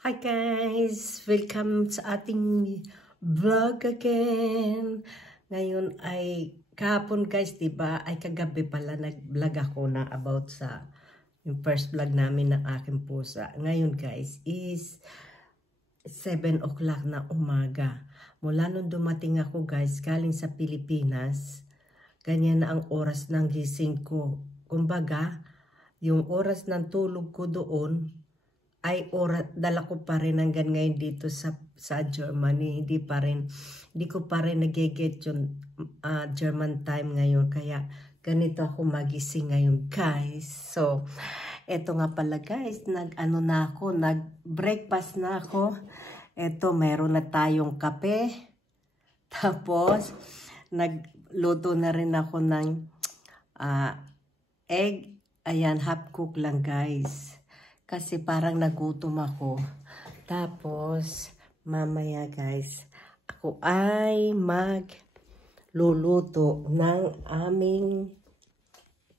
Hi guys! Welcome sa ating vlog again. Ngayon ay kahapon guys, diba? Ay kagabi pala nag-vlog ako na about sa yung first vlog namin ng aking pusa. Ngayon guys is 7 o'clock na umaga. Mula nung dumating ako guys, galing sa Pilipinas, ganyan na ang oras ng gising ko. Kumbaga, yung oras ng tulog ko doon, ay dala ko pa rin hanggang ngayon dito sa Germany. Hindi ko pa rin nagiget yung German time ngayon. Kaya ganito ako magising ngayon guys. So, eto nga pala guys, nag-breakfast na ako. Eto, meron na tayong kape. Tapos, nagluto na rin ako ng egg. Ayan, half cook lang guys. Kasi parang nagutom ako. Tapos, mamaya guys, ako ay magluluto ng aming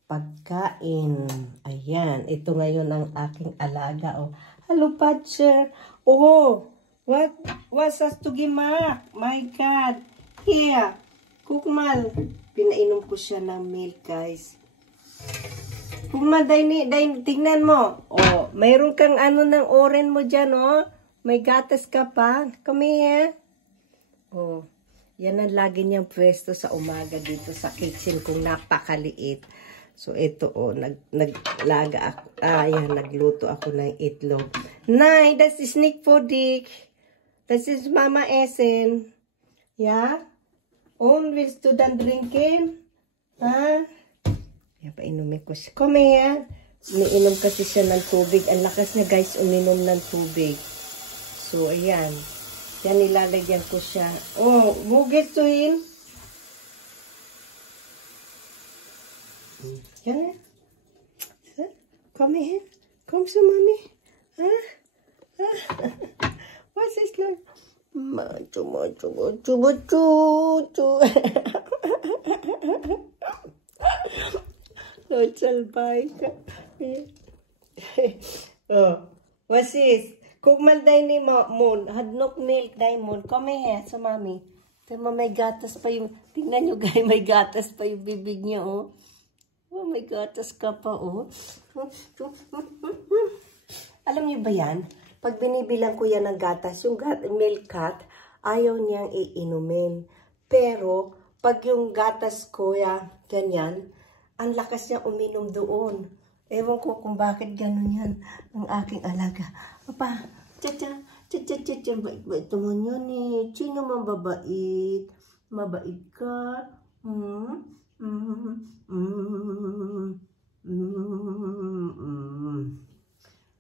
pagkain. Ayan, ito ngayon ang aking alaga. Oh. Hello, Patcher. Oh, what's us to gimak? My God. Here, Kukmal. Pinainom ko siya ng milk, guys. Kukmal, tingnan mo. Oh, mayroon kang ng oren mo dyan, oh. May gatas ka pa. Come here. Oh, yan ang lagi niyang pwesto sa umaga dito sa kitchen kung napakaliit. So, ito, oh, naglaga ako. Ayan, nagluto ako ng itlog. Nay, das ist nicht für dich. Das ist Mama Essen. Ja? Und willst du dann trinken? Ha? Kaya painumin ko siya. Come here. Umiinom kasi siya ng tubig. Ang lakas niya guys uminom ng tubig. So, ayan. Yan, nilalagyan ko siya. Oh, wo gehst du hin? Yan. Come here. Komm zu Mami. Ha? Ha? Was ist los? Macho. So salbay ka. Oh, was is? Guck mal deine Mund. Hat noch milk dein Mund. Komm her sa Mami. Tignan mo, may gatas pa yung, tingnan nyo guys, may gatas pa yung bibig niya, oh. Oh, may gatas ka pa, oh. Alam niyo ba yan? Pag binibilang ko yan ng gatas, yung milk cat, ayaw niyang iinumin. Pero, pag yung gatas ko, ganyan, ang lakas niya uminom doon. Ewan ko kung bakit gano'n yan ang aking alaga. Papa, bait-bait naman yan eh. Sino mababait? Mabait ka?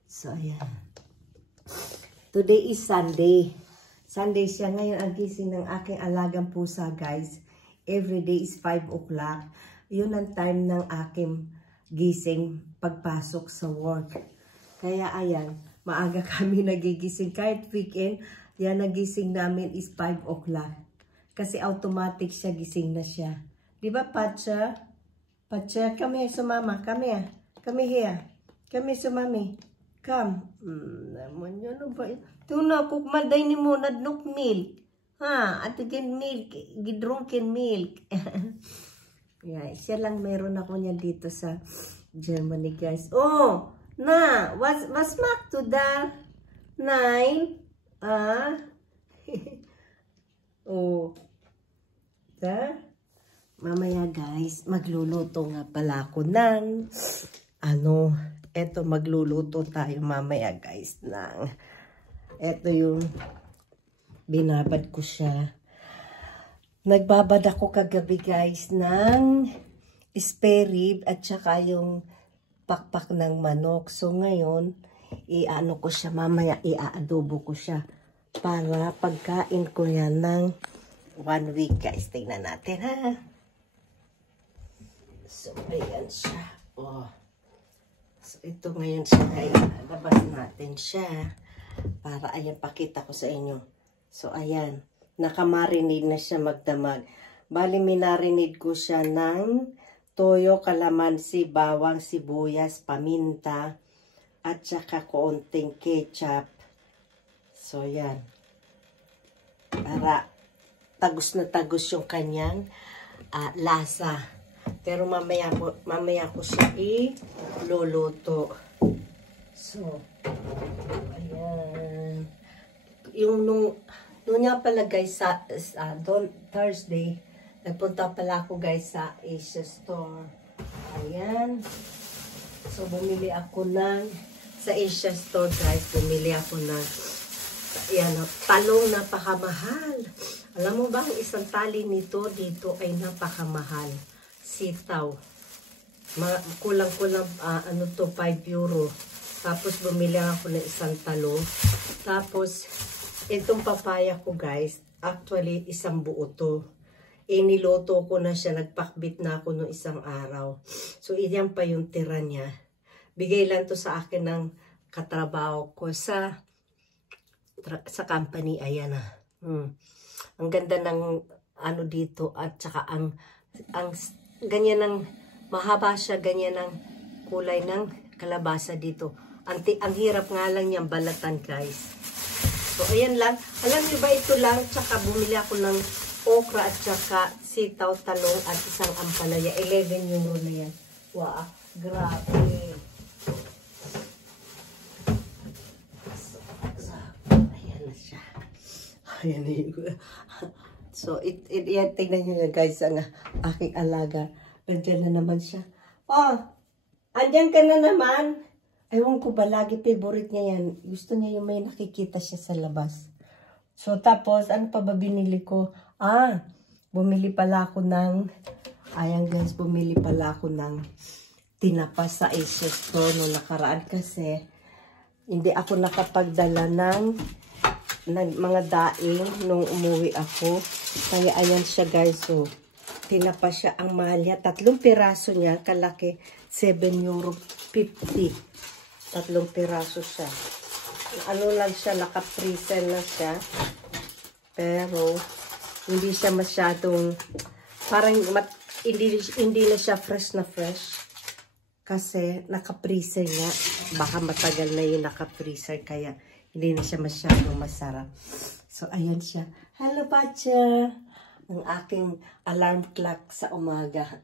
So, ayan. Today is Sunday. Sunday siya. Ngayon ang gising ng aking alagang pusa, guys. Every day is 5 o'clock. Yun ang time ng aking gising pagpasok sa work. Kaya ayan, maaga kami nagigising. Kahit weekend, yan nagising namin is 5 o'clock. Kasi automatic siya, gising na siya. Diba, Pacha? Pacha, come here sa mama. Come here. Come here. Come here sa mami. Come. Naman yun, ano ba? Ito na, kukmalday ni mo, nadnok milk. Ha, at again milk, gidrunken milk. Yeah, siya lang meron ako niya dito sa Germany, guys. Oh, na, was macht du da? Nein. Oh. Da? Mamaya, guys, magluluto nga pala ako ng, eto, magluluto tayo mamaya, guys, ng, eto yung, binabad ko siya. Nagbabad ako kagabi guys ng spare rib at saka yung pakpak ng manok. So ngayon, i-ano ko siya mamaya, i-aadobo ko siya para pagkain ko yan ng 1 week guys. Tingnan natin ha. So ayan siya. Oh. So ito ngayon siya guys. Labas natin siya para ayan pakita ko sa inyo. So ayan. Nakamarinate na siya magdamag. Bali, minarinate ko siya ng toyo, kalamansi, bawang, sibuyas, paminta, at saka konting ketchup, So, yan. Para tagos na tagos yung kanyang lasa. Pero mamaya ko siya iluluto. So, ayan. Yung nung nga pala guys, Thursday, nagpunta pala ako guys sa Asia Store. Ayan. So, bumili ako sa Asia Store guys, bumili ako ng ayan, talong napakamahal. Alam mo ba, ang isang tali nito dito ay napakamahal. Sitaw. Kulang-kulang, 5 euro. Tapos, bumili ako ng isang talong. Tapos, itong papaya ko guys, actually, isang buo to. Niloto ko na siya, nagpakbit na ako noong isang araw. So, iyan pa yung tira niya. Bigay lang to sa akin ng katrabaho ko sa company. Ayan na. Ang ganda ng ano dito at saka ang ganyan ng mahaba siya, ganyan ng kulay ng kalabasa dito. Ang hirap nga lang niyang balatan guys. So ayan lang. Alam niyo ba ito lang, tsaka bumili ako ng okra at saka sitaw, talong at isang ampalaya. 11 euro na yan. Wow, grabe. Ayan na siya. Ayan na yun. So, yan, tingnan nyo yan guys, ang aking alaga. Nandiyan na naman siya. Oh, andyan ka na naman. Ewan ko ba, lagi favorite niya yan. Gusto niya yung may nakikita siya sa labas. So, tapos, ano pa ba binili ko? Bumili pala ako ng, ayan guys, bumili pala ako ng tinapa sa Asia Store noong nakaraan kasi hindi ako nakapagdala ng mga daing nung umuwi ako. Kaya ayan siya guys, so tinapa siya, ang mahal niya. 3 piraso niya, kalaki, 7 euro 50. 3 piraso siya. Ano lang siya, naka-freezer na siya. Pero, hindi siya masyadong, parang hindi na siya fresh na fresh. Kasi, naka-freezer niya. Baka matagal na yung naka-freezer, kaya hindi na siya masyadong masarap. So, ayan siya. Hello, Pacha! Ang aking alarm clock sa umaga.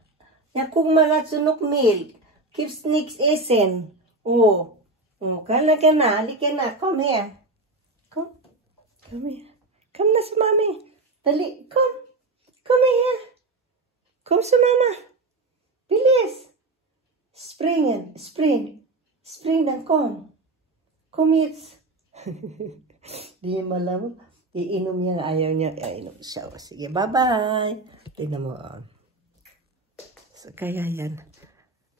Yakong malatsunok milk. Keeps next isen. Oh, kana. Halika na. Come here. Come here. Come na sa mami. Dali. Come here. Come sa mama. Bilis. Spring ng kon. Come here. Di malam. Iinom niya. Ayaw niya. Iinom siya. Sige, bye-bye. Tingnan mo. So, kaya yan.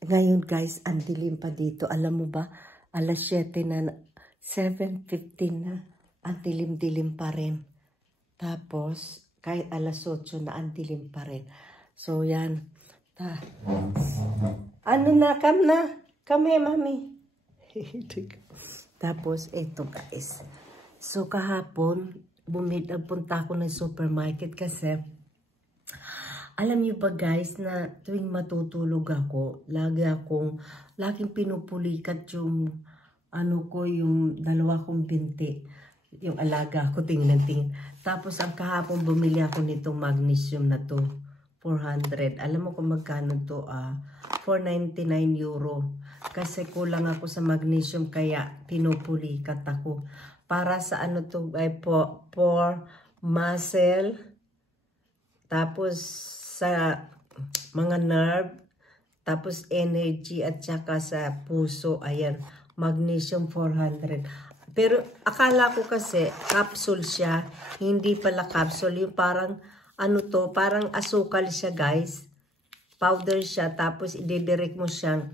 Ngayon guys, ang dilim pa dito. Alam mo ba, alas 7 na, 7:15 na, ang dilim-dilim pa rin. Tapos, kahit alas 8 na, ang dilim pa rin. So, yan. Ano na, come na. Come here, mami. Tapos, ito guys. So, kahapon, punta ako ng supermarket kasi, alam niyo ba guys na tuwing matutulog ako, laging pinupulikat yung, yung 2 kong binti. Yung alaga ko, tingnan. Tapos ang kahapon bumili ako nitong magnesium na to, 400. Alam mo kung magkano to? 499 euro. Kasi kulang ako sa magnesium, kaya pinupulikat ako. Para sa to, for muscle, tapos sa mga nerve, tapos energy at saka sa puso. Ayan, magnesium 400. Pero akala ko kasi capsule siya, hindi pala capsule. Yung parang parang asukal siya guys. Powder siya, tapos ididirect mo siyang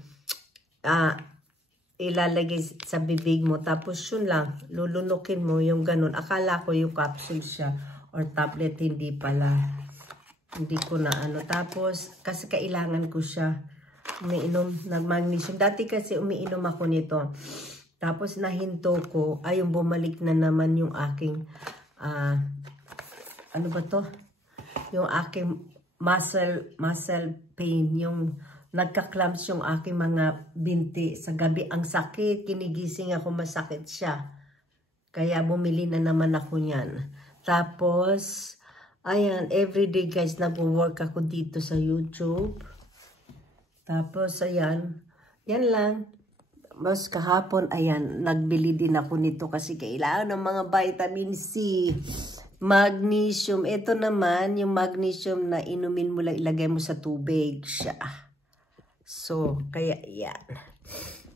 ilalagay sa bibig mo. Tapos yun lang, lulunukin mo yung ganun. Akala ko yung capsule siya or tablet, hindi pala. Hindi ko na Tapos, kasi kailangan ko siya umiinom ng magnesium. Dati kasi umiinom ako nito. Tapos nahinto ko, yung bumalik na naman yung aking, ano ba to? Yung aking muscle pain, yung nagka-clamps yung aking mga binti sa gabi. Ang sakit, kinigising ako, masakit siya. Kaya bumili na naman ako niyan. Tapos, ayan, everyday guys, nag-work ako dito sa YouTube. Tapos, ayan, yan lang. Mas kahapon, ayan, nagbili din ako nito kasi kailangan ng mga vitamin C, magnesium. Ito naman, yung magnesium na inumin mo lang, ilagay mo sa tubig siya. So, kaya yan.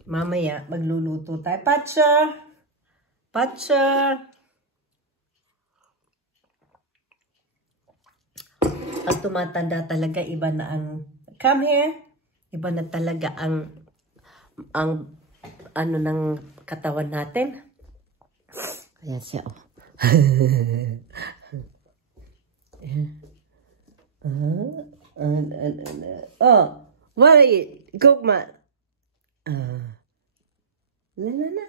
Mamaya, magluluto tayo. Patcher! Patcher! Ang tumatanda talaga, iba na ang, come here, iba na talaga ang ano ng katawan natin. Ayan siya, oh. Oh, what are you? Gugma. Na.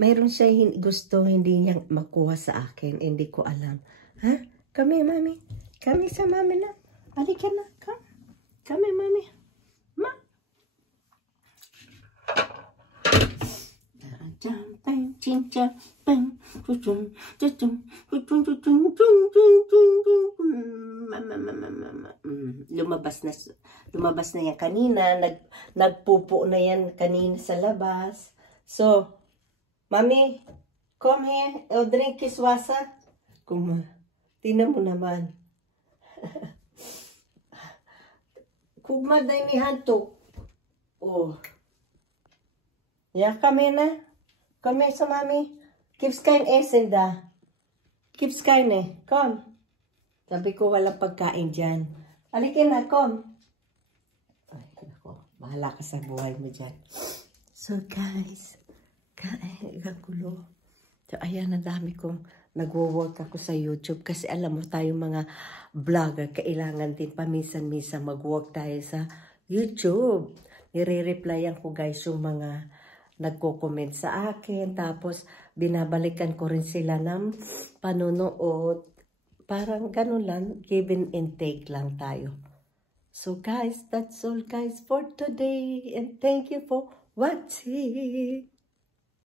Mayroon siya gusto hindi niya makuha sa akin. Hindi ko alam. Ha? Kami, mami. Kami sa mami na. Halika na. Come. Kami, mami. Ma. Lumabas na yan kanina. Nagpupo na yan kanina sa labas. So, mami, come here. I'll drink his water. Tingnan mo naman. Kugma na ni hanto. Oh. Yeah, come here na. Come here sa mami. Keeps kain esinda. Keeps kain eh. Come. Sabi ko walang pagkain dyan. Alikin na, come. Ay, ako. Bahala ka sa buhay mo dyan. So guys, kain, gulo. So ayan, ang dami kong nagwo-work ako sa YouTube. Kasi alam mo tayo mga vlogger, kailangan din paminsan-minsan mag-work tayo sa YouTube. Nire-replyan ko guys yung mga nagko-comment sa akin. Tapos, binabalikan ko rin sila ng panonood. Parang ganun lang, give and take lang tayo. So guys, that's all guys for today. And thank you for watching.